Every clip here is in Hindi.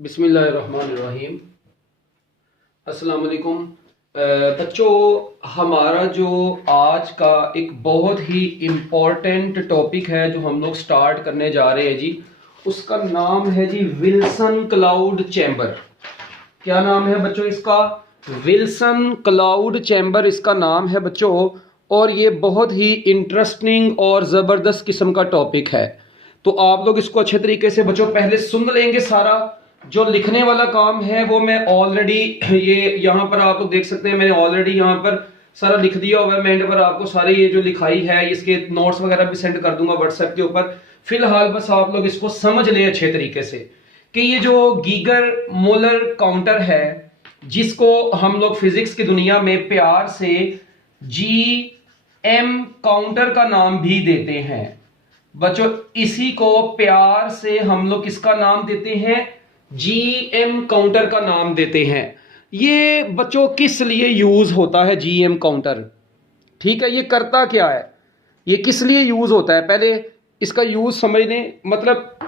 बिस्मिल्लाहिर्रहमानिर्रहीम। अस्सलाम वालेकुम। बच्चों, हमारा जो आज का एक बहुत ही इम्पोर्टेंट टॉपिक है जो हम लोग स्टार्ट करने जा रहे हैं जी, उसका नाम है जी विल्सन क्लाउड चैम्बर। क्या नाम है बच्चों इसका? विल्सन क्लाउड चैम्बर इसका नाम है बच्चों। और ये बहुत ही इंटरेस्टिंग और ज़बरदस्त किस्म का टॉपिक है। तो आप लोग इसको अच्छे तरीके से बच्चों पहले सुन लेंगे। सारा जो लिखने वाला काम है वो मैं ऑलरेडी ये यहाँ पर आप लोग देख सकते हैं, मैंने ऑलरेडी यहाँ पर सारा लिख दिया हुआ है। मैं एंड पर आपको सारे ये जो लिखाई है इसके नोट्स वगैरह भी सेंड कर दूंगा व्हाट्सएप के ऊपर। फिलहाल बस आप लोग इसको समझ लें अच्छे तरीके से कि ये जो गीगर मोलर काउंटर है, जिसको हम लोग फिजिक्स की दुनिया में प्यार से जी एम काउंटर का नाम भी देते हैं बच्चों, इसी को प्यार से हम लोग किसका नाम देते हैं? जी एम काउंटर का नाम देते हैं। ये बच्चों किस लिए यूज होता है जी एम काउंटर? ठीक है, ये करता क्या है, ये किस लिए यूज होता है, पहले इसका यूज समझ लें। मतलब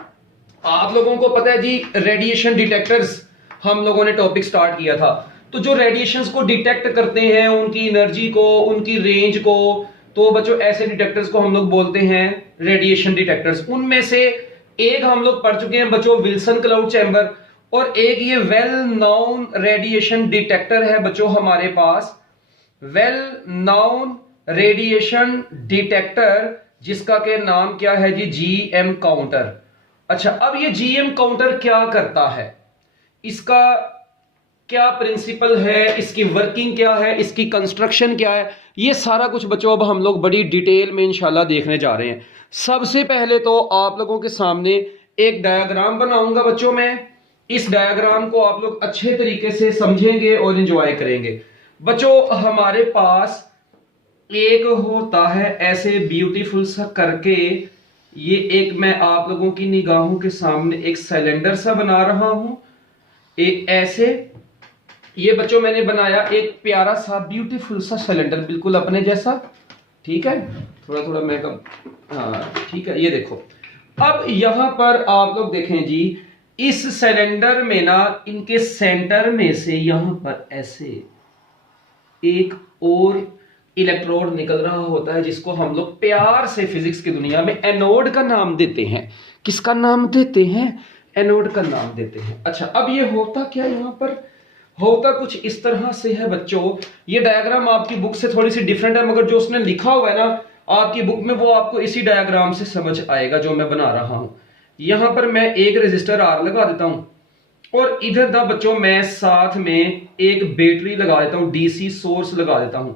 आप लोगों को पता है जी, रेडिएशन डिटेक्टर्स हम लोगों ने टॉपिक स्टार्ट किया था। तो जो रेडिएशंस को डिटेक्ट करते हैं, उनकी एनर्जी को, उनकी रेंज को, तो बच्चों ऐसे डिटेक्टर्स को हम लोग बोलते हैं रेडिएशन डिटेक्टर्स। उनमें से एक हम लोग पढ़ चुके हैं बच्चों विल्सन क्लाउड चैम्बर, और एक ये वेल नोन रेडिएशन डिटेक्टर है बच्चों हमारे पास, वेल नोन रेडिएशन डिटेक्टर, जिसका के नाम क्या है जी? GM counter. अच्छा, अब ये जीएम काउंटर क्या करता है, इसका क्या प्रिंसिपल है, इसकी वर्किंग क्या है, इसकी कंस्ट्रक्शन क्या है, ये सारा कुछ बच्चों अब हम लोग बड़ी डिटेल में इंशाल्लाह देखने जा रहे हैं। सबसे पहले तो आप लोगों के सामने एक डायग्राम बनाऊंगा बच्चों। मैं इस डायग्राम को आप लोग अच्छे तरीके से समझेंगे और एंजॉय करेंगे। बच्चों, हमारे पास एक होता है ऐसे ब्यूटीफुल सा करके, ये एक मैं आप लोगों की निगाहों के सामने एक सिलेंडर सा बना रहा हूं, एक ऐसे। ये बच्चों मैंने बनाया एक प्यारा सा ब्यूटीफुल सा सिलेंडर, बिल्कुल अपने जैसा। ठीक है, थोड़ा थोड़ा मैं कम, हाँ ठीक है। ये देखो, अब यहां पर आप लोग देखें जी, इस सिलेंडर में ना इनके सेंटर में से यहां पर ऐसे एक और इलेक्ट्रोड निकल रहा होता है, जिसको हम लोग प्यार से फिजिक्स की दुनिया में एनोड का नाम देते हैं। किसका नाम देते हैं? एनोड का नाम देते हैं। अच्छा, अब ये होता क्या, यहां पर होता कुछ इस तरह से है बच्चों। ये डायग्राम आपकी बुक से थोड़ी सी डिफरेंट है, मगर जो उसने लिखा हुआ है ना आपकी बुक में, वो आपको इसी डायग्राम से समझ आएगा जो मैं बना रहा हूं। यहां पर मैं एक रेजिस्टर आर लगा देता हूं, और इधर दा बच्चों मैं साथ में एक बैटरी लगा देता हूं, डीसी सोर्स लगा देता हूं।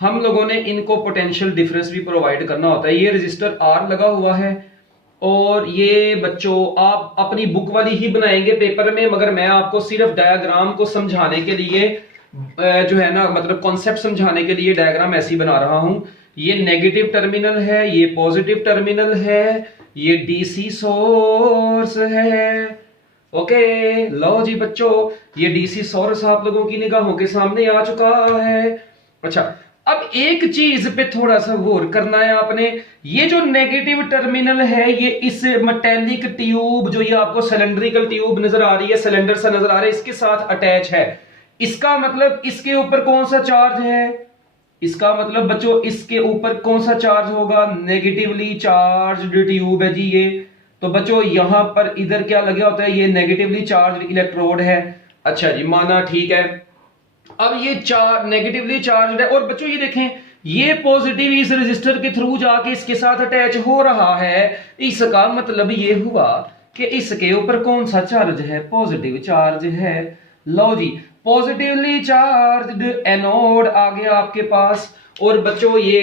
हम लोगों ने इनको पोटेंशियल डिफरेंस भी प्रोवाइड करना होता है। ये रजिस्टर आर लगा हुआ है, और ये बच्चों आप अपनी बुक वाली ही बनाएंगे पेपर में, मगर मैं आपको सिर्फ डायग्राम को समझाने के लिए जो है ना, मतलब कॉन्सेप्ट समझाने के लिए डायग्राम ऐसी बना रहा हूं। ये नेगेटिव टर्मिनल है, ये पॉजिटिव टर्मिनल है, ये डीसी सोर्स है। ओके, लो जी बच्चों, ये डीसी सोर्स आप लोगों की निगाहों के सामने आ चुका है। अच्छा, अब एक चीज पे थोड़ा सा गौर करना है आपने। ये जो नेगेटिव टर्मिनल है, ये इस मेटेलिक ट्यूब, जो ये आपको सिलेंड्रिकल ट्यूब नजर आ रही है, सिलेंडर सा नजर आ रहा है, इसके साथ अटैच है। इसका मतलब इसके ऊपर कौन सा चार्ज है? इसका मतलब बच्चों इसके ऊपर कौन सा चार्ज होगा? नेगेटिवली चार्ज्ड ट्यूब है जी ये। तो बच्चों यहां पर इधर क्या लगा होता है? ये नेगेटिवली चार्ज्ड इलेक्ट्रोड है। अच्छा जी, माना ठीक है। अब ये नेगेटिवली चार्ज्ड है, और बच्चों ये देखें, ये पॉजिटिव इस रेजिस्टर के थ्रू जाके इसके साथ अटैच हो रहा है। इसका मतलब ये हुआ कि इसके ऊपर कौन सा चार्ज है? पॉजिटिव चार्ज है। लो जी, पॉजिटिवली चार्ज्ड एनोड आ गया आपके पास, और बच्चों ये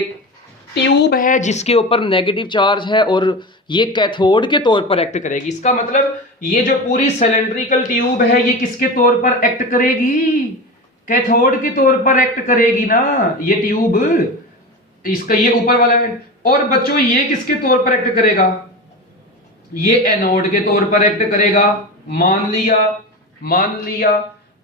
ट्यूब है जिसके ऊपर नेगेटिव चार्ज है, और ये कैथोड के तौर पर एक्ट करेगी। इसका मतलब ये जो पूरी सिलेंड्रिकल ट्यूब है, ये किसके तौर पर एक्ट करेगी? कैथोड के तौर पर एक्ट करेगी ना ये ट्यूब, इसका ये ऊपर वाला है। और बच्चों ये किसके तौर पर एक्ट करेगा? ये एनोड के तौर पर एक्ट करेगा। मान लिया, मान लिया।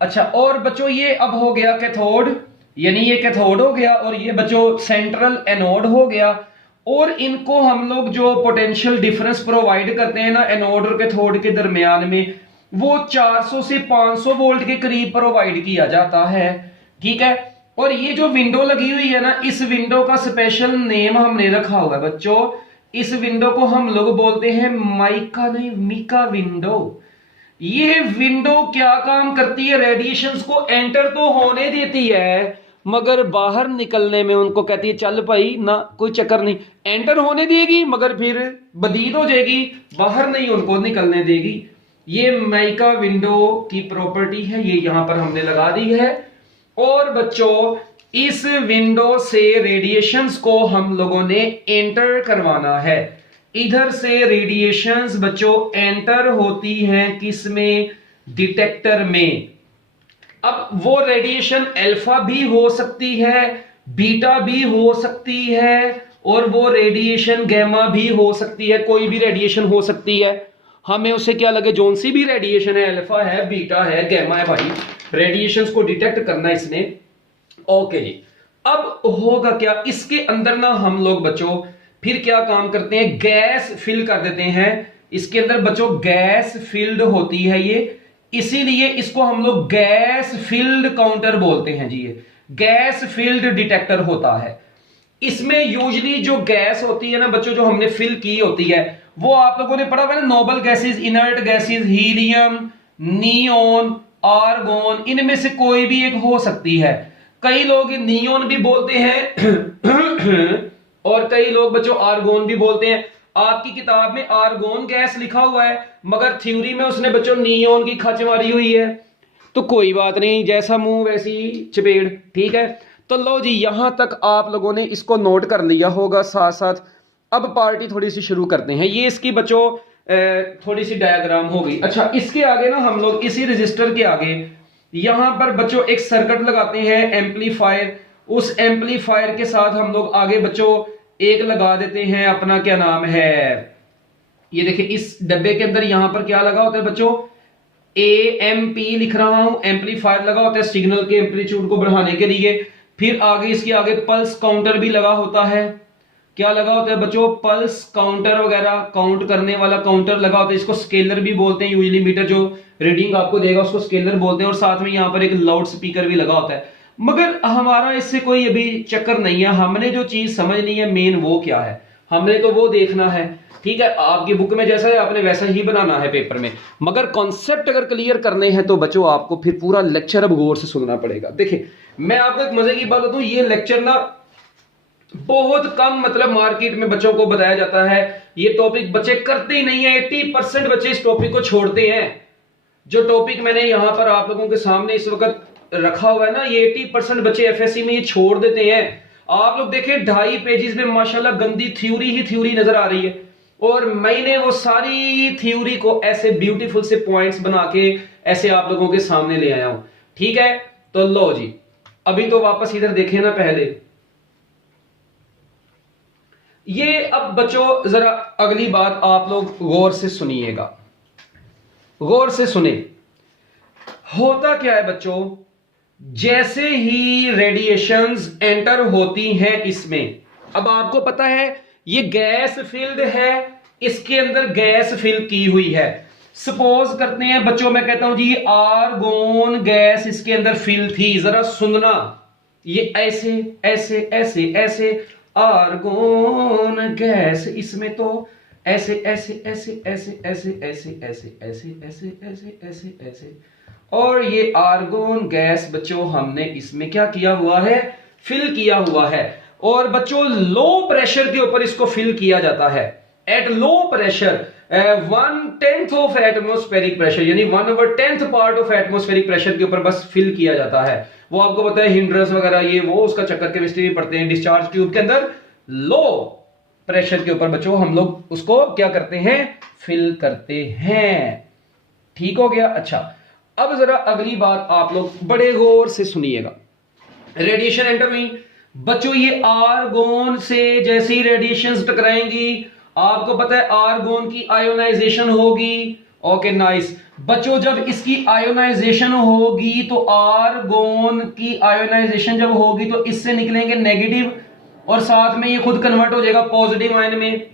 अच्छा, और बच्चों ये अब हो गया कैथोड, यानी ये कैथोड हो गया, और ये बच्चों सेंट्रल एनोड हो गया। और इनको हम लोग जो पोटेंशियल डिफरेंस प्रोवाइड करते हैं ना एनोड और कैथोड के दरमियान में, वो 400 से 500 वोल्ट के करीब प्रोवाइड किया जाता है। ठीक है, और ये जो विंडो लगी हुई है ना, इस विंडो का स्पेशल नेम हमने रखा हुआ है बच्चों। इस विंडो को हम लोग बोलते हैं माइका नहीं, मिका विंडो। ये विंडो क्या काम करती है? रेडिएशंस को एंटर तो होने देती है, मगर बाहर निकलने में उनको कहती है चल भाई ना, कोई चक्कर नहीं, एंटर होने देगी मगर फिर बदीद हो जाएगी, बाहर नहीं उनको निकलने देगी। ये माइका विंडो की प्रॉपर्टी है, ये यहां पर हमने लगा दी है। और बच्चों इस विंडो से रेडिएशंस को हम लोगों ने एंटर करवाना है। इधर से रेडिएशंस बच्चों एंटर होती हैं किसमें? डिटेक्टर में। अब वो रेडिएशन अल्फा भी हो सकती है, बीटा भी हो सकती है, और वो रेडिएशन गैमा भी हो सकती है। कोई भी रेडिएशन हो सकती है, हमें उसे क्या लगे, जोन सी भी रेडिएशन है, अल्फा है, बीटा है, गैमा है, भाई रेडिएशंस को डिटेक्ट करना इसने। ओके जी, अब होगा क्या इसके अंदर ना, हम लोग बच्चों फिर क्या काम करते हैं, गैस फिल कर देते हैं इसके अंदर। बच्चों गैस फिल्ड होती है ये, इसीलिए इसको हम लोग गैस फिल्ड काउंटर बोलते हैं जी। ये गैस फिल्ड डिटेक्टर होता है। इसमें यूजली जो गैस होती है ना बच्चों, जो हमने फिल की होती है, वो आप लोगों ने पढ़ा हुआ है ना, noble gases, inert gases, helium, neon, argon, इनमें से कोई भी एक हो सकती है। कई लोग नियोन भी बोलते हैं और कई लोग बच्चों आर्गोन भी बोलते हैं। आपकी किताब में आर्गोन गैस लिखा हुआ है, मगर थ्योरी में उसने बच्चों नियोन की खच मारी हुई है। तो कोई बात नहीं, जैसा मुंह वैसी चपेड़। ठीक है, तो लो जी, यहां तक आप लोगों ने इसको नोट कर लिया होगा। साथ साथ अब पार्टी थोड़ी सी शुरू करते हैं। ये इसकी बच्चों थोड़ी सी डायग्राम हो गई। अच्छा, इसके आगे ना हम लोग इसी रजिस्टर के आगे यहां पर बच्चों एक सर्किट लगाते हैं, एम्पलीफायर। उस एम्पलीफायर के साथ हम लोग आगे बच्चों एक लगा देते हैं अपना, क्या नाम है, ये देखिए इस डब्बे के अंदर यहां पर क्या लगा होता है बच्चों, AMP लिख रहा हूं, एम्पलीफायर लगा होता है सिग्नल के एम्पलीट्यूड को बढ़ाने के लिए। फिर आगे इसके आगे पल्स काउंटर भी लगा होता है। क्या लगा होता है बच्चों? पल्स काउंटर वगैरह, काउंट करने वाला काउंटर लगा होता है। इसको स्केलर भी बोलते हैं, यूजली मीटर जो रीडिंग आपको देगा उसको स्केलर बोलते हैं। और साथ में यहाँ पर एक लाउड स्पीकर भी लगा होता है। मगर हमारा इससे कोई अभी चक्कर नहीं है, हमने जो चीज समझनी है मेन वो क्या है, हमने तो वो देखना है। ठीक है, आपकी बुक में जैसा है आपने वैसा ही बनाना है पेपर में। मगर कॉन्सेप्ट अगर क्लियर करने हैं तो बच्चों आपको फिर पूरा लेक्चर अब गौर से सुनना पड़ेगा। देखिए मैं आपको एक मजे की बात बताऊं, ये लेक्चर ना बहुत कम मतलब मार्केट में बच्चों को बताया जाता है। ये टॉपिक बच्चे करते ही नहीं है, 80% बच्चे इस टॉपिक को छोड़ते हैं। जो टॉपिक मैंने यहां पर आप लोगों के सामने इस वक्त रखा हुआ है ना, ये 80% बच्चे एफएससी में ये छोड़ देते हैं। आप लोग देखें 2.5 पेजेस में माशाल्लाह गंदी थ्योरी ही थ्योरी नजर आ रही है, और मैंने वो सारी थ्योरी को ऐसे ब्यूटीफुल से पॉइंट्स बना के ऐसे आप लोगों के सामने ले आया हूं। ठीक है, तो लो जी, अभी तो वापस इधर देखें ना पहले ये। अब बच्चों जरा अगली बात आप लोग गौर से सुनिएगा, गौर से सुने। होता क्या है बच्चों, जैसे ही रेडिएशंस एंटर होती हैं इसमें, अब आपको पता है ये गैस फील्ड है, इसके अंदर गैस फिल की हुई है। सपोज करते हैं बच्चों, मैं कहता हूं जी आर्गोन गैस इसके अंदर फिल थी। जरा सुनना, ये ऐसे ऐसे ऐसे ऐसे आर्गोन गैस, इसमें तो ऐसे ऐसे ऐसे ऐसे ऐसे ऐसे ऐसे ऐसे ऐसे ऐसे ऐसे ऐसे, और ये आर्गोन गैस बच्चों हमने इसमें क्या किया हुआ है, फिल किया हुआ है। और बच्चों लो प्रेशर के ऊपर इसको फिल किया जाता है। At low pressure 1/10 of atmospheric pressure, यानी 1/10 पार्ट ऑफ एटमॉस्फेरिक प्रेशर के ऊपर बस फिल किया जाता है। वो आपको पता है हिंड्रेंस वगैरह ये वो उसका चक्कर केमिस्ट्री में पढ़ते हैं। डिस्चार्ज ट्यूब के अंदर लो प्रेशर के ऊपर बच्चों हम लोग उसको क्या करते हैं, फिल करते हैं। ठीक हो गया। अच्छा, अब जरा अगली बात आप लोग बड़े गौर से सुनिएगा। रेडिएशन एंटर हुई बच्चों, ये आर्गोन से जैसी रेडिएशंस टकराएंगी, आपको पता है आर्गोन की आयोनाइजेशन होगी। ओके नाइस बच्चों, जब इसकी आयोनाइजेशन होगी तो आर्गोन की आयोनाइजेशन जब होगी तो इससे निकलेंगे नेगेटिव, और साथ में ये खुद कन्वर्ट हो जाएगा पॉजिटिव आयन में।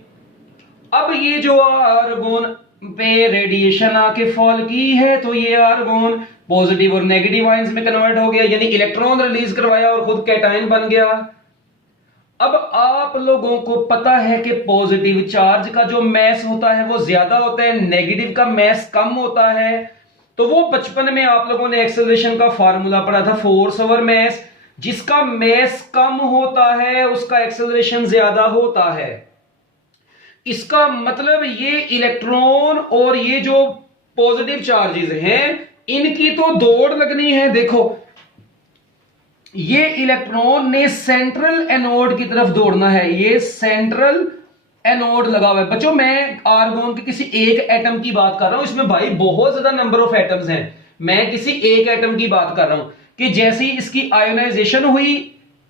अब ये जो आर्गोन पे रेडिएशन आके फॉल की है तो ये आर्गोन पॉजिटिव और नेगेटिव आयंस में कन्वर्ट हो गया, यानी इलेक्ट्रॉन रिलीज करवाया और खुद कैटायन बन गया। अब आप लोगों को पता है कि पॉजिटिव चार्ज का जो मैस होता है वो ज्यादा होता है, नेगेटिव का मैस कम होता है। तो वो बचपन में आप लोगों ने एक्सेलरेशन का फार्मूला पढ़ा था, फोर्स ओवर मैस। जिसका मैस कम होता है उसका एक्सेलरेशन ज्यादा होता है। इसका मतलब ये इलेक्ट्रॉन और ये जो पॉजिटिव चार्जेस हैं इनकी तो दौड़ लगनी है। देखो ये इलेक्ट्रॉन ने सेंट्रल एनोड की तरफ दौड़ना है, ये सेंट्रल एनोड लगा हुआ है। बच्चों मैं आर्गोन के किसी एक एटम की बात कर रहा हूं, इसमें भाई बहुत ज्यादा नंबर ऑफ एटम्स हैं। मैं किसी एक एटम की बात कर रहा हूं कि जैसे ही इसकी आयोनाइजेशन हुई,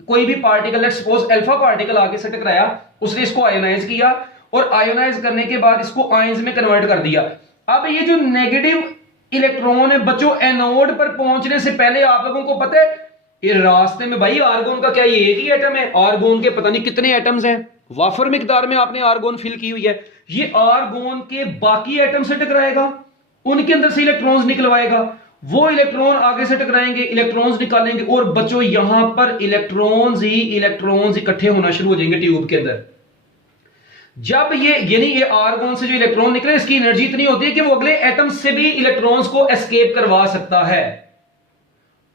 कोई भी particle, let's suppose alpha particle आके से टकराया, उसने इसको आयोनाइज किया और आयोनाइज करने के बाद इसको आयंस में कन्वर्ट कर दिया। अब ये जो नेगेटिव इलेक्ट्रॉन है बच्चों, एनोड पर पहुंचने से पहले आप लोगों को पता है ये रास्ते में भाई आर्गोन का क्या ये एक ही एटम है? आर्गोन के पता नहीं कितने एटम्स हैं, वाफर मिकदार में आपने आर्गोन फिल की हुई है। ये आर्गोन के बाकी एटम से टकराएगा, उनके अंदर से इलेक्ट्रॉन्स निकलवाएगा, वो इलेक्ट्रॉन आगे से टकराएंगे, इलेक्ट्रॉन्स निकालेंगे और बच्चों यहां पर इलेक्ट्रॉन्स इकट्ठे होना शुरू हो जाएंगे ट्यूब के अंदर। जब ये यानी ये आर्गोन से जो इलेक्ट्रॉन निकले इसकी एनर्जी इतनी होती है कि वो अगले एटम से भी इलेक्ट्रॉन्स को एस्केप करवा सकता है।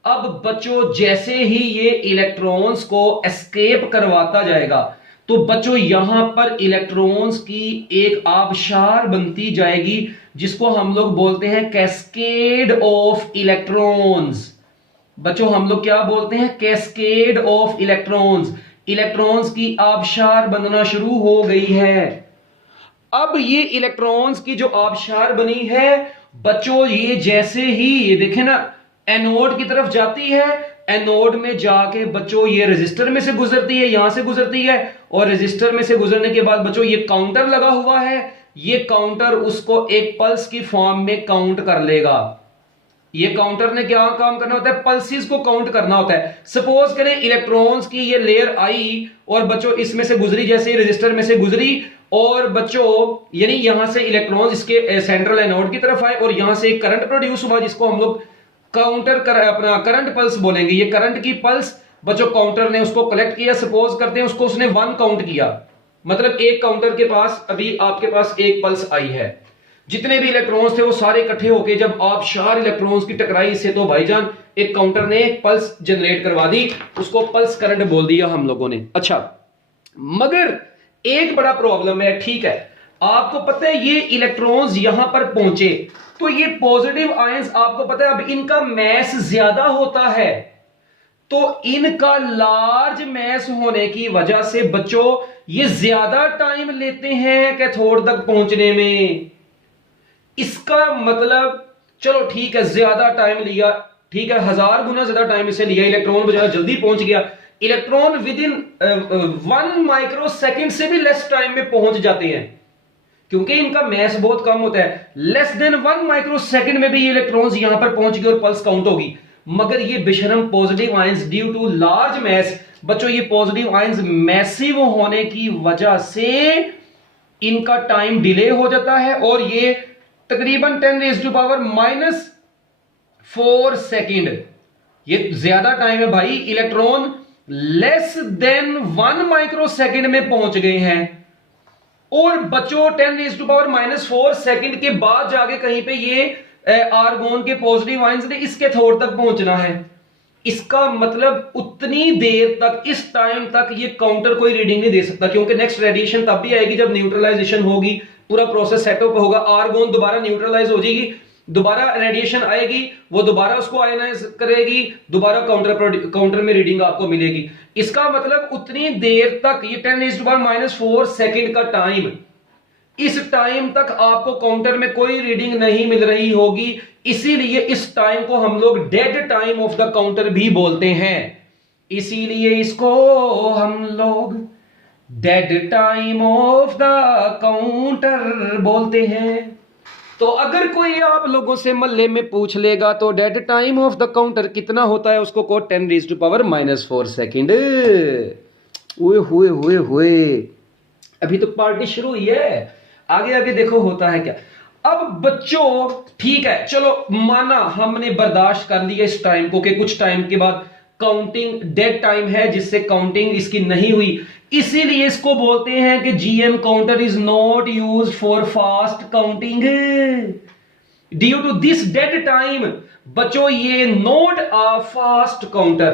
अब बच्चों जैसे ही ये इलेक्ट्रॉन्स को एस्केप करवाता जाएगा तो बच्चों यहां पर इलेक्ट्रॉन्स की एक आबशार बनती जाएगी जिसको हम लोग बोलते हैं कैस्केड ऑफ इलेक्ट्रॉन्स। बच्चों हम लोग क्या बोलते हैं? Cascade of electrons. इलेक्ट्रॉन्स की आबशार बनना शुरू हो गई है। अब ये इलेक्ट्रॉन्स की जो आबशार बनी है बच्चों, ये जैसे ही ये देखें ना एनोड की तरफ जाती है, एनोड में जाके बच्चों ये रेजिस्टर में से गुजरती है, यहां से गुजरती है और रेजिस्टर में से गुजरने के बाद बच्चों ये काउंटर लगा हुआ है, ये काउंटर उसको एक पल्स की फॉर्म में काउंट कर लेगा। ये काउंटर ने क्या काम करना होता है? पल्सेस को काउंट करना होता है। सपोज करें इलेक्ट्रॉन्स की ये लेयर आई और बच्चों इसमें से गुजरी, जैसे रेजिस्टर में से गुजरी और बच्चों यानी यहां से इलेक्ट्रॉन्स इसके सेंट्रल एनोड की तरफ आए और यहां से एक करंट प्रोड्यूस हुआ जिसको हम लोग काउंटर कर अपना करंट पल्स बोलेंगे। ये करंट की पल्स बच्चों काउंटर ने उसको कलेक्ट किया, सपोज करते हैं उसको उसने 1 काउंट किया, मतलब एक काउंटर के पास अभी आपके पास एक पल्स आई है, जितने भी इलेक्ट्रॉन्स थे वो सारे इकट्ठे होके जब आबशार इलेक्ट्रॉन्स की टकराई इससे तो भाईजान एक काउंटर ने पल्स जनरेट करवा दी, उसको पल्स करंट बोल दिया हम लोगों ने। अच्छा मगर एक बड़ा प्रॉब्लम है, ठीक है आपको पता है ये इलेक्ट्रॉन्स यहां पर पहुंचे तो ये पॉजिटिव आयंस आपको पता है अब इनका मैस ज्यादा होता है, तो इनका लार्ज मैस होने की वजह से बच्चों ये ज्यादा टाइम लेते हैं कैथोड तक पहुंचने में। इसका मतलब चलो ठीक है ज्यादा टाइम लिया, ठीक है 1000 गुना ज्यादा टाइम इसे लिया, इलेक्ट्रॉन ज्यादा जल्दी पहुंच गया। Electron with in 1 micro second से भी लेस टाइम में पहुंच जाते हैं क्योंकि इनका मैस बहुत कम होता है। लेस देन 1 माइक्रो सेकेंड में भी ये इलेक्ट्रॉन्स यहां पर पहुंच गए और पल्स काउंट होगी। मगर ये बेशरम positive ions due to large mass, बच्चों ये पॉजिटिव आयंस मैसिव होने की वजह से इनका टाइम डिले हो जाता है और ये तकरीबन 10⁻⁻⁴ सेकेंड, ये ज्यादा टाइम है भाई। Electron less than 1 micro second में पहुंच गए हैं और बच्चों 10⁻⁻⁴ सेकेंड के बाद जाके कहीं पे ये आर्गोन के पॉजिटिव आयंस ने इसके थोड़ तक पहुंचना है। इसका मतलब उतनी देर तक, इस टाइम तक ये काउंटर कोई रीडिंग नहीं दे सकता क्योंकि नेक्स्ट रेडिएशन तब भी आएगी जब न्यूट्रलाइजेशन होगी, पूरा प्रोसेस सेटअप होगा, आर्गोन दोबारा न्यूट्रलाइज हो जाएगी, दोबारा रेडिएशन आएगी, वो दोबारा उसको आयनाइज करेगी, दोबारा काउंटर में रीडिंग आपको मिलेगी। इसका मतलब उतनी देर तक ये 10⁻⁻⁴ सेकेंड का टाइम, इस टाइम तक आपको काउंटर में कोई रीडिंग नहीं मिल रही होगी, इसीलिए इस टाइम को हम लोग dead time of the counter भी बोलते हैं, इसीलिए इसको हम लोग dead time of the counter बोलते हैं। तो अगर कोई आप लोगों से मोहल्ले में पूछ लेगा तो dead time of the counter कितना होता है, उसको को 10⁻⁻⁴ सेकेंड। हुए हुए हुए हुए अभी तो पार्टी शुरू हुई है, आगे आगे देखो होता है क्या। अब बच्चों ठीक है, चलो माना हमने बर्दाश्त कर लिया इस टाइम को कि कुछ टाइम के बाद काउंटिंग डेड टाइम है जिससे काउंटिंग इसकी नहीं हुई, इसीलिए इसको बोलते हैं कि GM counter is not used for fast counting due to this dead time. बच्चों ये नॉट अ फास्ट काउंटर,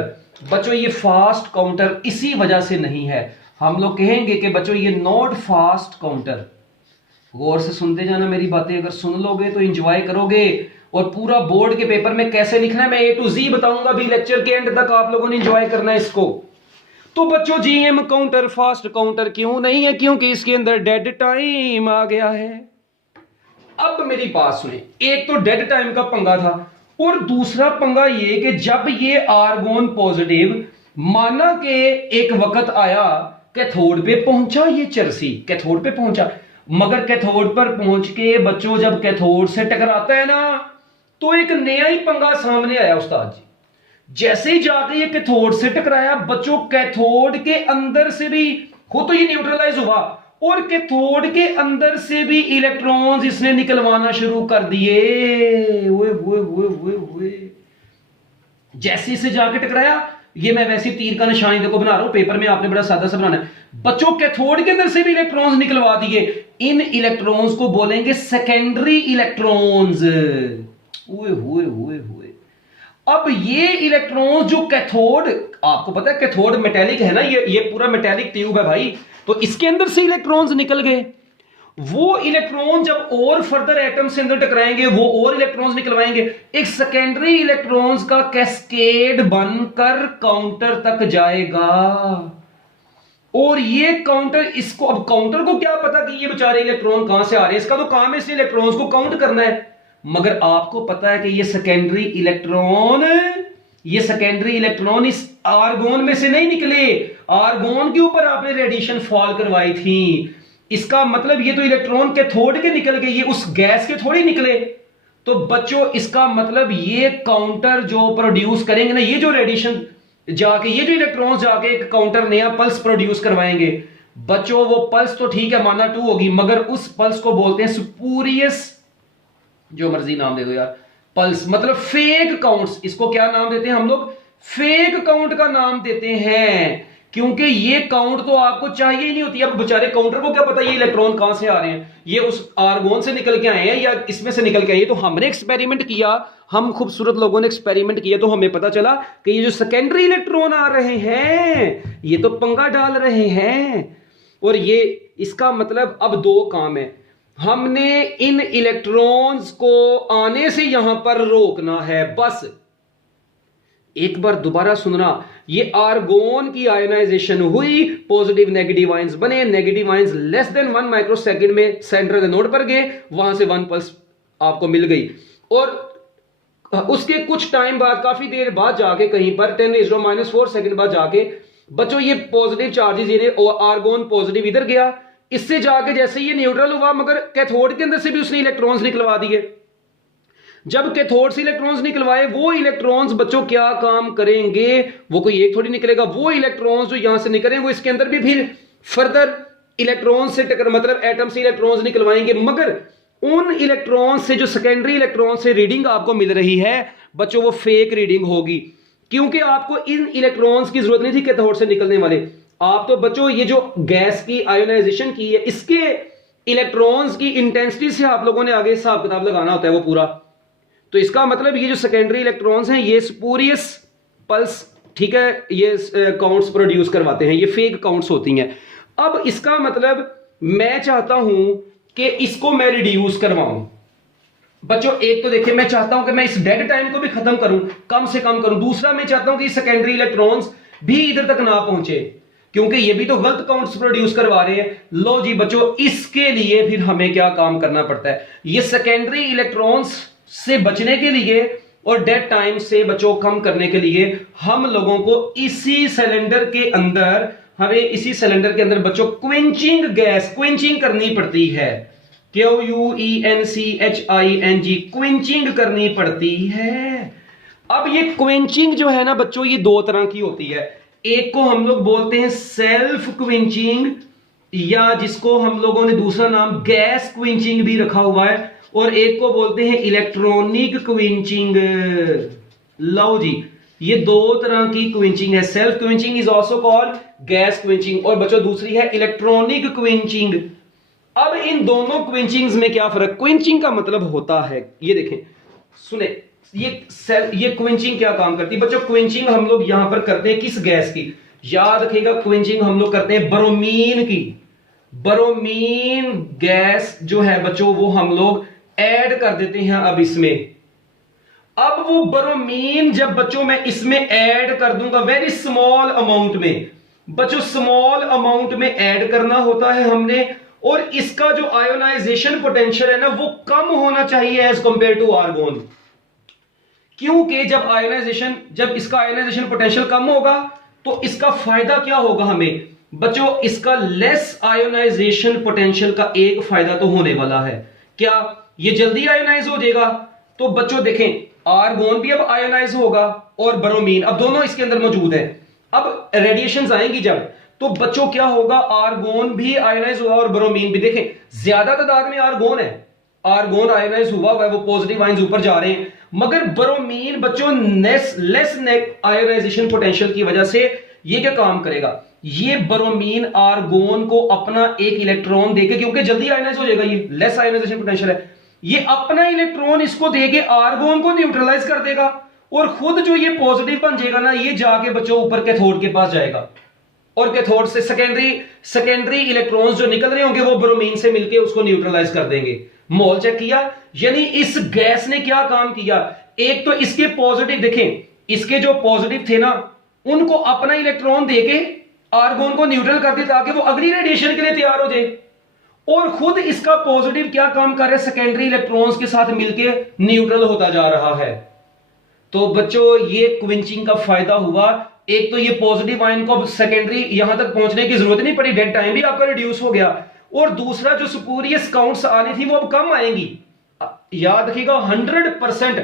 बच्चों ये फास्ट काउंटर इसी वजह से नहीं है। हम लोग कहेंगे कि बच्चों ये नॉट फास्ट काउंटर। गौर से सुनते जाना मेरी बातें, अगर सुन लोगे तो एंजॉय करोगे। और पूरा बोर्ड के पेपर में कैसे लिखना है मैं A to Z बताऊंगा भी, लेक्चर के एंड तक आप लोगों ने एंजॉय करना है इसको। तो बच्चों जीएम काउंटर फास्ट काउंटर क्यों नहीं है? क्योंकि इसके अंदर डेड टाइम आ गया है। अब मेरी बात सुने, एक तो डेड टाइम का पंगा था और दूसरा पंगा ये कि जब ये आर्गोन पॉजिटिव माना के एक वक्त आया कैथोड पे पहुंचा, ये चरसी कैथोड पे पहुंचा, मगर कैथोड पर पहुंच के बच्चों जब कैथोड से टकराता है ना तो एक नया ही पंगा सामने आया उस्ताद जी। जैसे ही जाके ये कैथोड से टकराया बच्चों, कैथोड के अंदर से भी हो तो ये न्यूट्रलाइज हुआ और कैथोड के अंदर से भी इलेक्ट्रॉन्स इसने निकलवाना शुरू कर दिए। वो जैसे से जाके टकराया, ये मैं वैसे तीर का निशानी देखो बना रहा हूं, पेपर में आपने बड़ा सादा सा बनाना है बच्चों। कैथोड के अंदर से भी इलेक्ट्रॉन्स निकलवा दिए, इन इलेक्ट्रॉन्स को बोलेंगे सेकेंडरी इलेक्ट्रॉन्स। अब ये इलेक्ट्रॉन्स जो कैथोड, आपको पता है कैथोड मेटेलिक है ना, ये पूरा मेटेलिक ट्यूब है भाई, तो इसके अंदर से इलेक्ट्रॉन्स निकल गए। वो इलेक्ट्रॉन जब और फर्दर एटम से अंदर टकराएंगे वो और इलेक्ट्रॉन्स निकलवाएंगे, एक सेकेंडरी इलेक्ट्रॉन्स का कैस्केड बनकर काउंटर तक जाएगा। और ये काउंटर, इसको अब काउंटर को क्या पता कि ये बेचारे इलेक्ट्रॉन कहां से आ रहे हैं, इसका तो काम है इस इलेक्ट्रॉन्स को काउंट करना है। मगर आपको पता है कि ये सेकेंडरी इलेक्ट्रॉन इस आर्गोन में से नहीं निकले, आर्गोन के ऊपर आपने रेडिएशन फॉल करवाई थी। इसका मतलब ये तो इलेक्ट्रॉन कैथोड के निकल गए, ये उस गैस के थोड़ी निकले। तो बच्चों इसका मतलब ये काउंटर जो प्रोड्यूस करेंगे ना, ये जो रेडिएशन जाके, ये जो इलेक्ट्रॉन जाके एक काउंटर नया पल्स प्रोड्यूस करवाएंगे बच्चों, वो पल्स तो ठीक है माना 2 होगी, मगर उस पल्स को बोलते हैं स्पूरियस, जो मर्जी नाम दे दो यार, पल्स मतलब फेक काउंट्स। इसको क्या नाम देते हैं हम लोग? फेक काउंट का नाम देते हैं, क्योंकि ये काउंट तो आपको चाहिए ही नहीं होती। अब बेचारे काउंटर को क्या पता ये इलेक्ट्रॉन कहां से आ रहे हैं, ये उस आर्गोन से निकल के आए हैं या इसमें से निकल के आए। तो हमने एक्सपेरिमेंट किया, हम खूबसूरत लोगों ने एक्सपेरिमेंट किया, तो हमें पता चला कि ये जो सेकेंडरी इलेक्ट्रॉन आ रहे हैं ये तो पंगा डाल रहे हैं। और ये इसका मतलब अब 2 काम है, हमने इन इलेक्ट्रॉन्स को आने से यहां पर रोकना है। बस एक बार दोबारा सुनना, ये आर्गोन की आयोनाइजेशन हुई, पॉजिटिव नेगेटिव आयंस बने, negative ions less than 1 microsecond में सेंटर नोड पर गए, वहां से 1 पल्स आपको मिल गई। और उसके कुछ टाइम बाद, काफी देर बाद जाके कहीं पर 10⁻⁻⁴ सेकंड बाद जाके बच्चों ये पॉजिटिव चार्जेस, ये आर्गोन पॉजिटिव इधर गया, इससे जाके जैसे ये न्यूट्रल हुआ, मगर कैथोड के अंदर से भी उसने इलेक्ट्रॉन्स निकलवा दिए। जब कैथोड से इलेक्ट्रॉन्स निकलवाए, वो इलेक्ट्रॉन्स बच्चों क्या काम करेंगे, वो कोई एक थोड़ी निकलेगा, वो इलेक्ट्रॉन्स जो यहां से निकले वो इसके अंदर भी फिर फर्दर इलेक्ट्रॉन्स से टक्कर, मतलब एटम से इलेक्ट्रॉन्स निकलवाएंगे। मगर उन इलेक्ट्रॉन्स से, जो सेकेंडरी इलेक्ट्रॉन से रीडिंग आपको मिल रही है बच्चों, वो फेक रीडिंग होगी, क्योंकि आपको इन इलेक्ट्रॉन्स की जरूरत नहीं थी कैथोड से निकलने वाले। आप तो बच्चों ये जो गैस की आयोनाइजेशन की है, इसके इलेक्ट्रॉन्स की इंटेंसिटी से आप लोगों ने आगे हिसाब किताब लगाना होता है वो पूरा। तो इसका मतलब ये जो सेकेंडरी इलेक्ट्रॉन्स हैं ये स्पूरियस पल्स, ठीक है, ये काउंट्स प्रोड्यूस करवाते हैं, ये फेक काउंट्स होती हैं। अब इसका मतलब मैं चाहता हूं कि इसको मैं रिड्यूस करवाऊं बच्चों। एक तो देखिए, मैं चाहता हूं कि मैं इस डेड टाइम को भी खत्म करूं, कम से कम करूं। दूसरा, मैं चाहता हूं कि सेकेंडरी इलेक्ट्रॉन्स भी इधर तक ना पहुंचे, क्योंकि ये भी तो गलत काउंट्स प्रोड्यूस करवा रहे हैं। लो जी बच्चों, इसके लिए फिर हमें क्या काम करना पड़ता है, ये सेकेंडरी इलेक्ट्रॉन्स से बचने के लिए और डेड टाइम से बच्चों कम करने के लिए हम लोगों को इसी सिलेंडर के अंदर, हमें इसी सिलेंडर के अंदर बच्चों क्विंचिंग गैस, क्विंचिंग करनी पड़ती है। QUENCHING, क्विंचिंग करनी पड़ती है। अब ये क्विंचिंग जो है ना बच्चों, ये 2 तरह की होती है। एक को हम लोग बोलते हैं सेल्फ क्विंचिंग, या जिसको हम लोगों ने दूसरा नाम गैस क्विंचिंग भी रखा हुआ है। और एक को बोलते हैं इलेक्ट्रॉनिक क्विंचिंग। लो जी, ये दो तरह की क्विंचिंग है। Self quenching is also called gas quenching, और बच्चों दूसरी है इलेक्ट्रॉनिक क्विंचिंग। अब इन दोनों क्विंचिंग्स में क्या फर्क? क्विंचिंग का मतलब होता है, ये देखें, सुने, ये क्विंचिंग क्या काम करती है बच्चों? क्विंचिंग हम लोग यहां पर करते हैं किस गैस की? याद रखिएगा, क्विंचिंग हम लोग करते हैं ब्रोमीन की। ब्रोमीन गैस जो है बच्चों, वो हम लोग ऐड कर देते हैं अब इसमें। अब वो ब्रोमीन जब बच्चों मैं इसमें ऐड कर दूंगा वेरी स्मॉल अमाउंट में, बच्चों स्मॉल अमाउंट में ऐड करना होता है हमने, और इसका जो आयोनाइजेशन पोटेंशियल है ना, वो कम होना चाहिए एज कंपेयर टू आर्गोन। क्योंकि जब इसका आयोनाइजेशन पोटेंशियल कम होगा तो इसका फायदा क्या होगा हमें बच्चों? इसका लेस आयोनाइजेशन पोटेंशियल का एक फायदा तो होने वाला है, क्या? ये जल्दी आयोनाइज हो जाएगा। तो बच्चों देखें, आर्गोन भी अब आयोनाइज होगा और ब्रोमीन, अब दोनों इसके अंदर मौजूद है। अब रेडिएशंस आएंगी जब, तो बच्चों क्या होगा? आर्गोन भी आयोनाइज हुआ और ब्रोमीन भी। देखें, ज्यादा तादाद में आर्गोन है, आर्गोन आयोनाइज हुआ है, वो पॉजिटिव आयंस ऊपर जा रहे हैं, मगर ब्रोमीन बच्चों लेस आयोनाइजेशन पोटेंशियल की वजह से ये क्या काम करेगा? ये ब्रोमीन आर्गोन को अपना एक इलेक्ट्रॉन देके, क्योंकि जल्दी आयोनाइज हो जाएगा, ये लेस आयोनाइजेशन पोटेंशियल है, ये अपना इलेक्ट्रॉन इसको देके आर्गोन को न्यूट्रलाइज कर देगा, और खुद जो ये पॉजिटिव बन जाएगा ना, ये जाके बच्चों ऊपर कैथोड के पास जाएगा, और कैथोड से सेकेंडरी इलेक्ट्रॉन्स जो निकल रहे होंगे वो ब्रोमीन से मिलके उसको न्यूट्रलाइज कर देंगे। मोल चेक किया? यानी इस गैस ने क्या काम किया? एक तो इसके पॉजिटिव देखें, इसके जो पॉजिटिव थे ना, उनको अपना इलेक्ट्रॉन देके आर्गोन को न्यूट्रल कर दिया ताकि वो अगली रेडिएशन के लिए तैयार हो जाए, और खुद इसका पॉजिटिव क्या काम कर रहा है? सेकेंडरी इलेक्ट्रॉन्स के साथ मिलके न्यूट्रल होता जा रहा है। तो बच्चों ये क्विंचिंग का फायदा हुआ। एक तो ये पॉजिटिव आयन को सेकेंडरी यहां तक पहुंचने की जरूरत नहीं पड़ी, डेड टाइम भी आपका रिड्यूस हो गया, और दूसरा जो स्पूरियस काउंट्स आनी थी वो अब कम आएंगी। याद रखिएगा 100%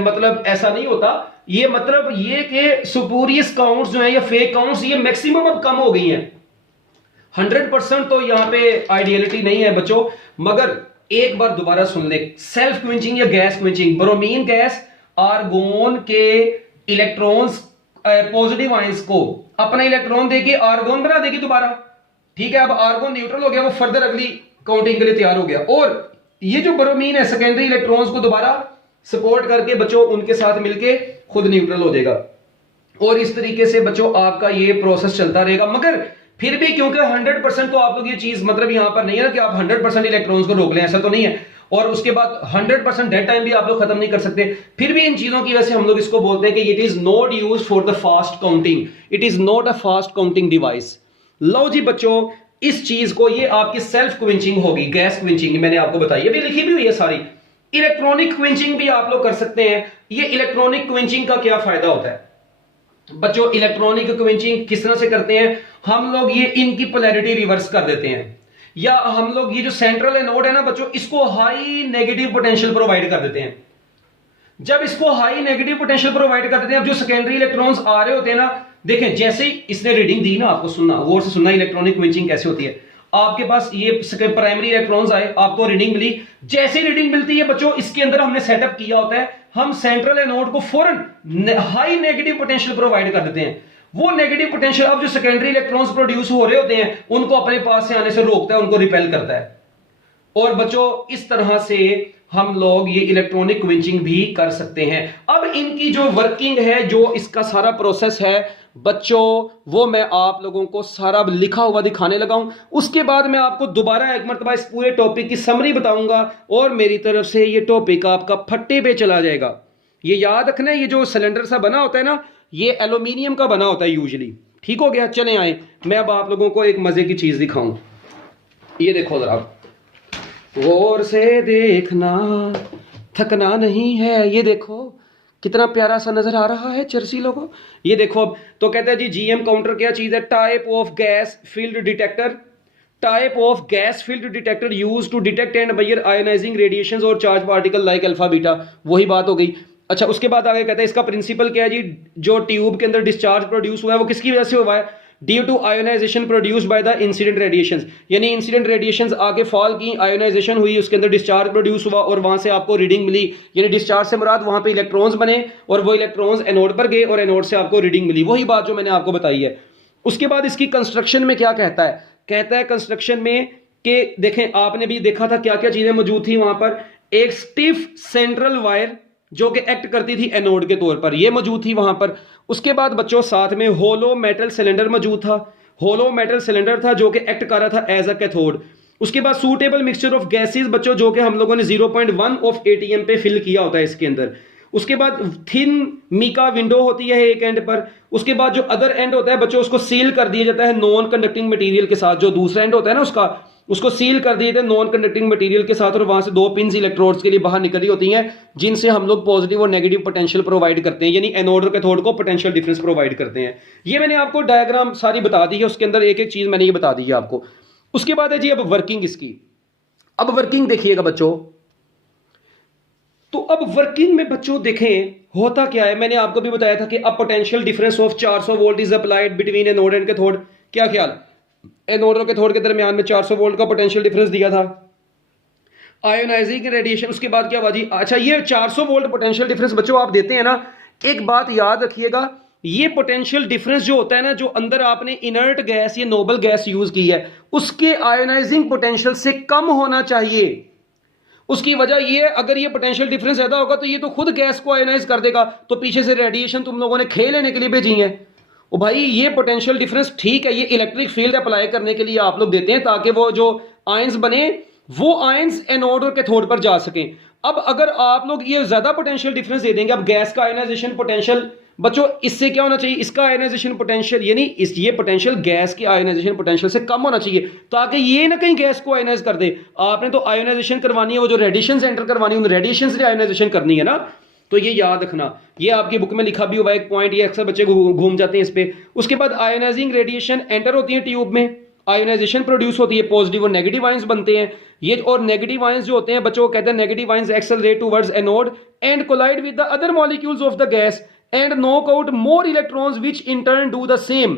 मतलब ऐसा नहीं होता, ये मतलब ये कि स्पूरियस काउंट्स जो है या फेक काउंट्स ये मैक्सिमम अब कम हो गई हैं। 100% तो यहां पे आइडियलिटी नहीं है बच्चों, मगर एक बार दोबारा सुन ले, सेल्फ क्विंचिंग या gas quenching, bromine gas argon के इलेक्ट्रॉन्स पॉजिटिव आयंस को अपना इलेक्ट्रॉन देके आर्गोन बना देगी दोबारा, ठीक है। अब आर्गोन न्यूट्रल हो गया, वो फर्दर अगली काउंटिंग के लिए तैयार हो गया, और ये जो ब्रोमीन है सेकेंडरी इलेक्ट्रॉन्स को दोबारा सपोर्ट करके बच्चों उनके साथ मिलके खुद न्यूट्रल हो जाएगा, और इस तरीके से बच्चों आपका ये प्रोसेस चलता रहेगा। मगर फिर भी क्योंकि 100% तो आप लोग ये चीज मतलब यहां पर नहीं है ना कि आप 100% इलेक्ट्रॉन्स को रोक लें, ऐसा तो नहीं है, और उसके बाद 100% डेड टाइम भी आप लोग खत्म नहीं कर सकते। फिर भी इन चीजों की वजह से हम लोग इसको बोलते हैं कि it is not use for the fast counting, it is not a fast counting device. लो जी बच्चों, इस चीज को, ये आपकी सेल्फ क्विंचिंग होगी, गैस क्विंचिंग मैंने आपको बताई, अभी लिखी भी हुई है सारी। इलेक्ट्रॉनिक क्विंचिंग भी आप लोग कर सकते हैं। ये इलेक्ट्रॉनिक क्विंचिंग का क्या फायदा होता है बच्चों? इलेक्ट्रॉनिक क्विंचिंग किस तरह से करते हैं हम लोग? ये इनकी पोलैरिटी रिवर्स कर देते हैं, या हम लोग ये जो सेंट्रल एनोड है ना बच्चों, इसको हाई नेगेटिव पोटेंशियल प्रोवाइड कर देते हैं। जब इसको हाई नेगेटिव पोटेंशियल प्रोवाइड कर देते हैं, अब जो सेकेंडरी इलेक्ट्रॉन्स आ रहे होते हैं ना, देखें जैसे ही इसने रीडिंग दी ना, आपको सुनना, गौर से सुनना, इलेक्ट्रॉनिक क्विंचिंग कैसे होती है। आपके पास ये प्राइमरी इलेक्ट्रॉन्स आए, आपको रीडिंग मिली, जैसे रीडिंग मिलती है बच्चों, इसके अंदर हमने सेटअप किया होता है, हम सेंट्रल एनोड को फौरन हाई नेगेटिव पोटेंशियल प्रोवाइड कर देते हैं। वो नेगेटिव पोटेंशियल अब जो सेकेंडरी इलेक्ट्रॉन्स प्रोड्यूस हो रहे होते हैं उनको अपने पास से आने से रोकता है, उनको रिपेल करता है। और बच्चों इस तरह से हम लोग ये इलेक्ट्रॉनिक क्विंचिंग भी कर सकते हैं। अब इनकी जो वर्किंग है, जो इसका सारा प्रोसेस है बच्चों, वो मैं आप लोगों को सारा लिखा हुआ दिखाने लगा हूं। उसके बाद मैं आपको दोबारा एक मरतबा इस पूरे टॉपिक की समरी बताऊंगा, और मेरी तरफ से ये टॉपिक आपका फट्टे पे चला जाएगा। ये याद रखना, ये जो सिलेंडर सा बना होता है ना, ये एल्यूमिनियम का बना होता है यूजुअली, ठीक हो गया। चले आए, मैं अब आप लोगों को एक मजे की चीज दिखाऊं। ये देखो जरा, गौर से देखना, थकना नहीं है। ये देखो कितना प्यारा सा नजर आ रहा है चर्सी लोगों। ये देखो, अब तो कहते हैं जी जीएम काउंटर क्या चीज है? Type of gas filled detector, type of gas filled detector use to detect and measure ionizing radiations और charge particle like alpha beta. वही बात हो गई। अच्छा, उसके बाद आगे कहते हैं इसका प्रिंसिपल क्या है जी? जो ट्यूब के अंदर डिस्चार्ज प्रोड्यूस हुआ है वो किसकी वजह से हुआ है? Due to ionization produced by the incident radiations, यानी इंसिडेंट रेडिएशंस आके फॉल की, आयोनाइजेशन हुई, उसके अंदर डिस्चार्ज प्रोड्यूस हुआ और वहां से आपको रीडिंग मिली। यानी डिस्चार्ज से मुराद वहां पे इलेक्ट्रॉन्स बने और वो इलेक्ट्रॉन्स एनोड पर गए और एनोड से आपको रीडिंग मिली। वही बात जो मैंने आपको बताई है। उसके बाद इसकी कंस्ट्रक्शन में क्या कहता है, कहता है कंस्ट्रक्शन में कि देखें, आपने भी देखा था क्या क्या चीजें मौजूद थी वहां पर। एक स्टिफ सेंट्रल वायर जो कि एक्ट करती थी एनोड के तौर पर, यह मौजूद थी वहां पर। उसके बाद बच्चों साथ में होलो मेटल सिलेंडर मौजूद था, होलो मेटल सिलेंडर था जो कि एक्ट कर रहा था एज अ कैथोड। उसके बाद सूटेबल मिक्सचर ऑफ गैसेस बच्चों, जो कि हम लोगों ने 0.1 ऑफ एटीएम पे फिल किया होता है इसके अंदर। उसके बाद थिन मीका विंडो होती है एक एंड पर। उसके बाद जो अदर एंड होता है बच्चों, उसको सील कर दिया जाता है नॉन कंडक्टिंग मटेरियल के साथ। जो दूसरा एंड होता है ना उसका, उसको सील कर दिए थे नॉन कंडक्टिंग मटेरियल के साथ, और वहां से 2 पिंस इलेक्ट्रोड्स के लिए बाहर निकली होती हैं, जिनसे हम लोग पॉजिटिव और नेगेटिव पोटेंशियल प्रोवाइड करते हैं, यानी एनोड और कैथोड को पोटेंशियल डिफरेंस प्रोवाइड करते हैं। ये मैंने आपको डायग्राम सारी बता दी है, उसके अंदर एक एक चीज मैंने ये बता दी है आपको। उसके बाद है जी अब वर्किंग इसकी। अब वर्किंग देखिएगा बच्चों, तो अब वर्किंग में बच्चों देखें होता क्या है। मैंने आपको भी बताया था कि अब potential difference of 400 volt is applied between anode and cathode. क्या ख्याल, एनोड और कैथोड के दरमियान में 400 वोल्ट का पोटेंशियल डिफरेंस दिया था। आयोनाइजिंग रेडिएशन, उसके बाद क्या हुआ जी, अच्छा ये 400 वोल्ट पोटेंशियल डिफरेंस बच्चों आप देते हैं ना, एक बात याद रखिएगा, ये पोटेंशियल डिफरेंस जो होता है ना, जो अंदर आपने इनर्ट गैस या नोबल गैस यूज की है, उसके आयोनाइजिंग पोटेंशियल से कम होना चाहिए। उसकी वजह ये, अगर ये पोटेंशियल डिफरेंस ज्यादा होगा तो ये तो खुद गैस को आयोनाइज कर देगा, तो पीछे से रेडिएशन तुम लोगों ने खेल लेने के लिए भेजी है। ओ भाई ये पोटेंशियल डिफरेंस ठीक है, ये इलेक्ट्रिक फील्ड अप्लाई करने के लिए आप लोग देते हैं ताकि वो जो आयंस बने वो आयंस एनोड और कैथोड पर जा सकें। अब अगर आप लोग ये ज्यादा पोटेंशियल डिफरेंस दे देंगे, अब गैस का आयोनाइजेशन पोटेंशियल बच्चों इससे क्या होना चाहिए, इसका आयोनाइजेशन पोटेंशियल यानी इस ये पोटेंशियल गैस की आयोनाइजेशन पोटेंशियल से कम होना चाहिए, ताकि ये ना कहीं गैस को आयोनाइज कर दे। आपने तो आयोनाइजेशन करवानी है, वो जो रेडिएशन एंटर करवानी है उन रेडिएशन से आयोनाइजेशन करनी है ना, तो ये याद रखना। ये आपकी बुक में लिखा भी हुआ एक पॉइंट, ये अक्सर बच्चे घूम जाते हैं इस पे। उसके बाद आयोनाइजिंग रेडिएशन एंटर होती है ट्यूब में, आयोनाइजेशन प्रोड्यूस होती है, पॉजिटिव और नेगेटिव आयंस बनते हैं ये, और नेगेटिव आयंस जो होते हैं बच्चों कहते हैं negative ions accelerate towards anode and collide with the other molecules of the gas and knock out more electrons which in turn do the same.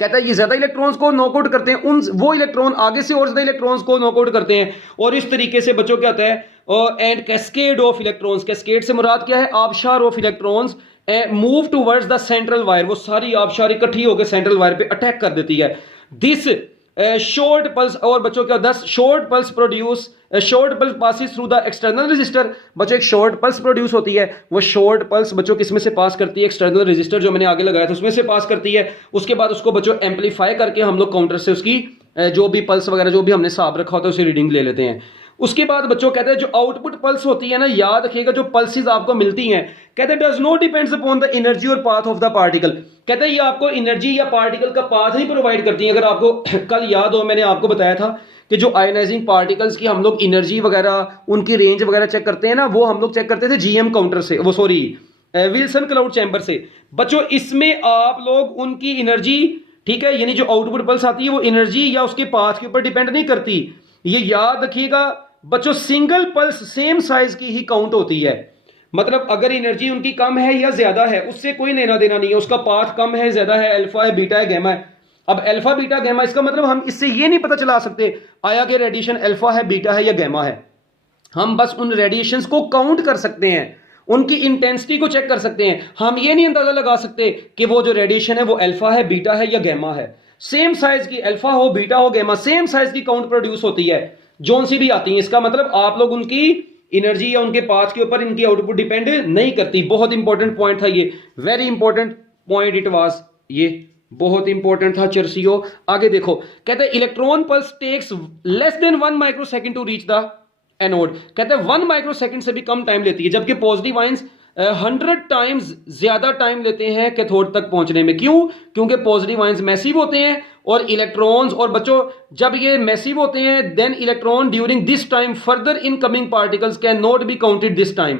कहता है ये ज्यादा इलेक्ट्रॉन्स को नॉकआउट करते हैं, उन वो इलेक्ट्रॉन आगे से और ज्यादा इलेक्ट्रॉन्स को नॉकआउट करते हैं, और इस तरीके से बच्चों क्या होता है and cascade of electrons. Cascade से मुराद क्या है, आबशार of electrons move towards the central wire, वो सारी आबशार इकट्ठी होकर सेंट्रल वायर पे अटैक कर देती है। दिस शॉर्ट पल्स, और बच्चों क्या 10 short pulse produce, short pulse passes through the external register. बच्चों एक शॉर्ट पल्स प्रोड्यूस होती है, वो शॉर्ट पल्स बच्चों किसमें से पास करती है, एक्सटर्नल रजिस्टर जो मैंने आगे लगाया था उसमें से पास करती है। उसके बाद उसको बच्चों एम्पलीफाई करके हम लोग काउंटर से उसकी जो भी पल्स वगैरह जो भी हमने हिसाब रखा होता है उसे रीडिंग ले लेते हैं। उसके बाद बच्चों कहते हैं जो आउटपुट पल्स होती है ना, याद रखिएगा जो पल्सेस आपको मिलती हैं, कहते हैं does not depends upon the energy और पाथ ऑफ द पार्टिकल। कहते हैं ये आपको एनर्जी या पार्टिकल का पाथ नहीं प्रोवाइड करती है। अगर आपको कल याद हो मैंने आपको बताया था कि जो आयोनाइजिंग पार्टिकल्स की हम लोग एनर्जी वगैरह उनकी रेंज वगैरह चेक करते हैं ना, वो हम लोग चेक करते थे जीएम काउंटर से, वो सॉरी विल्सन क्लाउड चैम्बर से। बच्चों इसमें आप लोग उनकी एनर्जी, ठीक है, यानी जो आउटपुट पल्स आती है वो एनर्जी या उसके पाथ के ऊपर डिपेंड नहीं करती। ये याद रखिएगा बच्चों, सिंगल पल्स सेम साइज की ही काउंट होती है। मतलब अगर एनर्जी उनकी कम है या ज्यादा है उससे कोई लेना देना नहीं है, उसका पाथ कम है ज्यादा है, अल्फा है बीटा है गैमा है। अब अल्फा बीटा गैमा, इसका मतलब हम इससे ये नहीं पता चला सकते आया कि रेडिएशन अल्फा है बीटा है या गैमा है। हम बस उन रेडिएशंस को काउंट कर सकते हैं, उनकी इंटेंसिटी को चेक कर सकते हैं। हम ये नहीं अंदाजा लगा सकते कि वो जो रेडिएशन है वो अल्फा है बीटा है या गैमा है। सेम साइज की अल्फा हो बीटा हो गैमा, सेम साइज की काउंट प्रोड्यूस होती है जोन सी भी आती है। इसका मतलब आप लोग उनकी एनर्जी या उनके पाथ के ऊपर इनकी आउटपुट डिपेंड नहीं करती। बहुत इंपॉर्टेंट पॉइंट था ये, very important point it was, ये बहुत इंपॉर्टेंट था चर्सियो। आगे देखो, कहते हैं electron pulse takes less than 1 microsecond to reach the anode. कहते हैं 1 माइक्रोसेकंड से भी कम टाइम लेती है, जबकि पॉजिटिव आयंस 100 टाइम्स ज्यादा टाइम लेते हैं कैथोड तक पहुंचने में। क्यों? क्योंकि पॉजिटिव आयंस मैसिव होते हैं और इलेक्ट्रॉन्स, और बच्चों जब ये मैसिव होते हैं then electron during this time further incoming particles can not be counted this time.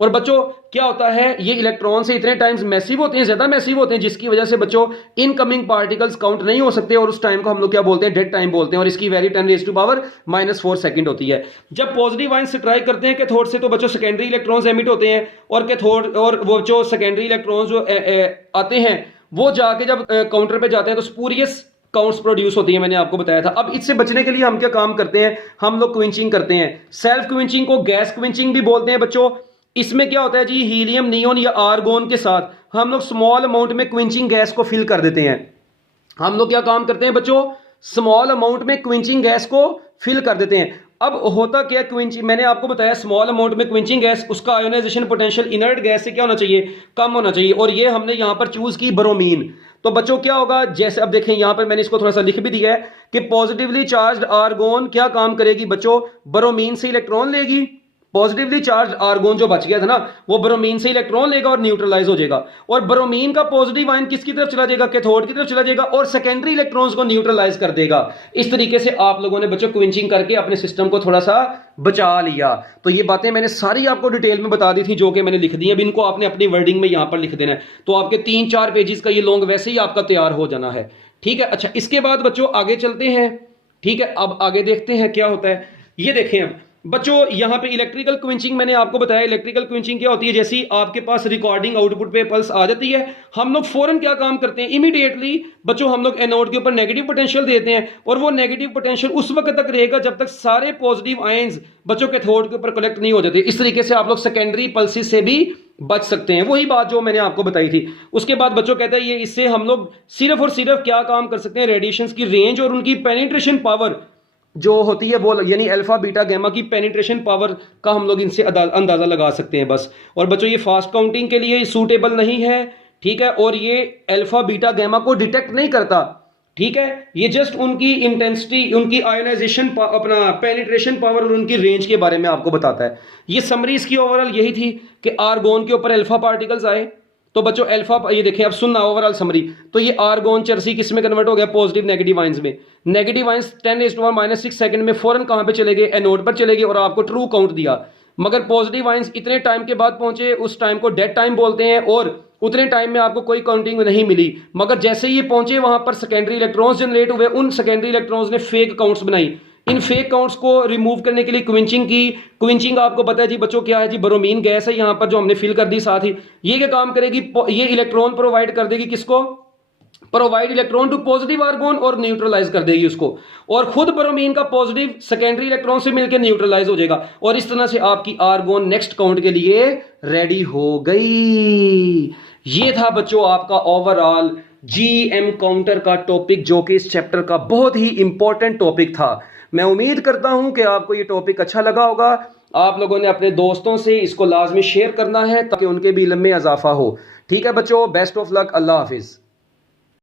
और बच्चों क्या होता है, ये इलेक्ट्रॉन से इतने टाइम्स मैसिव होते हैं, ज्यादा मैसिव होते हैं, जिसकी वजह से बच्चों इनकमिंग पार्टिकल्स काउंट नहीं हो सकते, और उस टाइम को हम लोग क्या बोलते हैं, डेड टाइम बोलते हैं, और इसकी वैल्यू 10⁻⁻⁴ सेकंड होती है। जब पॉजिटिव आयंस स्ट्राइक करते हैं कैथोड से तो बच्चों सेकेंडरी इलेक्ट्रॉन्स एमिट होते हैं, और कैथोड और वो जो सेकेंडरी इलेक्ट्रॉन्स जो आते हैं वो जाके जब काउंटर पे जाते हैं तो स्पूरियस काउंट्स प्रोड्यूस होती है, मैंने आपको बताया था। अब इससे बचने के लिए हम क्या काम करते हैं, हम लोग क्विंचिंग करते हैं। सेल्फ क्विंचिंग को गैस क्विंचिंग भी बोलते हैं बच्चों। इसमें क्या होता है जी, हीलियम, नियोन या आर्गोन के साथ हम लोग स्मॉल अमाउंट में क्विंचिंग गैस को फिल कर देते हैं। हम लोग क्या काम करते हैं बच्चों, स्मॉल अमाउंट में क्विंचिंग गैस को फिल कर देते हैं। अब होता क्या, क्विंचिंग मैंने आपको बताया स्मॉल अमाउंट में क्विंचिंग गैस, उसका आयोनाइजेशन पोटेंशियल इनर्ट गैस से क्या होना चाहिए, कम होना चाहिए। और ये हमने यहां पर चूज की ब्रोमीन। तो बच्चों क्या होगा, जैसे अब देखें यहां पर मैंने इसको थोड़ा सा लिख भी दिया है कि पॉजिटिवली चार्ज्ड आर्गोन क्या काम करेगी बच्चों, ब्रोमीन से इलेक्ट्रॉन लेगी। पॉजिटिवली चार्ज आर्गोन जो बच गया था ना, वो ब्रोमीन से इलेक्ट्रॉन लेगा और न्यूट्रलाइज हो जाएगा। और ब्रोमीन का पॉजिटिव आयन किसकी तरफ चला जाएगा, कैथोड की तरफ चला जाएगा और सेकेंडरी इलेक्ट्रॉन्स को न्यूट्रलाइज कर देगा। इस तरीके से आप लोगों ने बच्चों क्विंचिंग करके अपने सिस्टम को थोड़ा सा बचा लिया। तो ये बातें मैंने सारी आपको डिटेल में बता दी थी, जो कि मैंने लिख दी है। अब इनको आपने अपनी वर्डिंग में यहां पर लिख देना है, तो आपके 3-4 पेजेस का ये लॉन्ग वैसे ही आपका तैयार हो जाना है। ठीक है, अच्छा इसके बाद बच्चों आगे चलते हैं। ठीक है, अब आगे देखते हैं क्या होता है। ये देखें अब बच्चों, यहां पे इलेक्ट्रिकल क्विंचिंग मैंने आपको बताया। इलेक्ट्रिकल क्विंचिंग क्या होती है, जैसे आपके पास रिकॉर्डिंग आउटपुट पे पल्स आ जाती है, हम लोग फौरन क्या काम करते हैं, इमीडिएटली बच्चों हम लोग एनोड के ऊपर नेगेटिव पोटेंशियल देते हैं। और वो नेगेटिव पोटेंशियल उस वक्त तक रहेगा जब तक सारे पॉजिटिव आयंस बच्चों कैथोड के ऊपर कलेक्ट नहीं हो जाते। इस तरीके से आप लोग सेकेंडरी पल्सिस से भी बच सकते हैं। वही बात जो मैंने आपको बताई थी। उसके बाद बच्चों कहते हैं ये इससे हम लोग सिर्फ और सिर्फ क्या काम कर सकते हैं, रेडिएशंस की रेंज और उनकी पेनिट्रेशन पावर जो होती है वो, यानी अल्फा बीटा गैमा की पेनिट्रेशन पावर का हम लोग इनसे अंदाजा लगा सकते हैं बस। और बच्चों ये फास्ट काउंटिंग के लिए सूटेबल नहीं है। ठीक है, और ये अल्फा बीटा गैमा को डिटेक्ट नहीं करता। ठीक है, ये जस्ट उनकी इंटेंसिटी, उनकी आयोनाइजेशन, अपना पेनिट्रेशन पावर और उनकी रेंज के बारे में आपको बताता है। ये समरी इसकी ओवरऑल यही थी कि आर्गोन के ऊपर अल्फा पार्टिकल्स आए तो बच्चों अल्फा, ये देखिए अब सुनना ओवरऑल समरी। तो ये आर्गोन चर्सी किस में कन्वर्ट हो गया, पॉजिटिव नेगेटिव आयंस में। नेगेटिव आयंस 10⁻⁻6 सेकंड में फौरन कहां पे चले गए, एनोड पर चले गए और आपको ट्रू काउंट दिया। मगर पॉजिटिव आयंस इतने टाइम के बाद पहुंचे, उस टाइम को डेड टाइम बोलते हैं, और उतने टाइम में आपको कोई काउंटिंग नहीं मिली। मगर जैसे ही ये पहुंचे वहां पर सेकेंडरी इलेक्ट्रॉन्स जनरेट हुए, उन सेकेंडरी इलेक्ट्रॉन्स ने फेक काउंट्स बनाई। इन फेक काउंट्स को रिमूव करने के लिए क्विंचिंग की। क्विंचिंग आपको पता है जी बच्चों क्या है जी, ब्रोमीन गैस है यहाँ पर जो हमने फिल कर दी साथ ही। ये क्या काम करेगी, ये इलेक्ट्रॉन प्रोवाइड कर देगी किसको, provide electron to positive argon और न्यूट्रलाइज कर देगी उसको। और खुद ब्रोमीन का पॉजिटिव सेकेंडरी इलेक्ट्रॉन से मिलकर न्यूट्रलाइज हो जाएगा। और इस तरह से आपकी आर्गोन नेक्स्ट काउंट के लिए रेडी हो गई। ये था बच्चों आपका ओवरऑल जीएम काउंटर का टॉपिक, जो कि इस चैप्टर का बहुत ही इंपॉर्टेंट टॉपिक था। मैं उम्मीद करता हूं कि आपको ये टॉपिक अच्छा लगा होगा। आप लोगों ने अपने दोस्तों से इसको लाजमी शेयर करना है ताकि उनके भी इल्म में इजाफा हो। ठीक है बच्चों, best of luck, Allah Hafiz.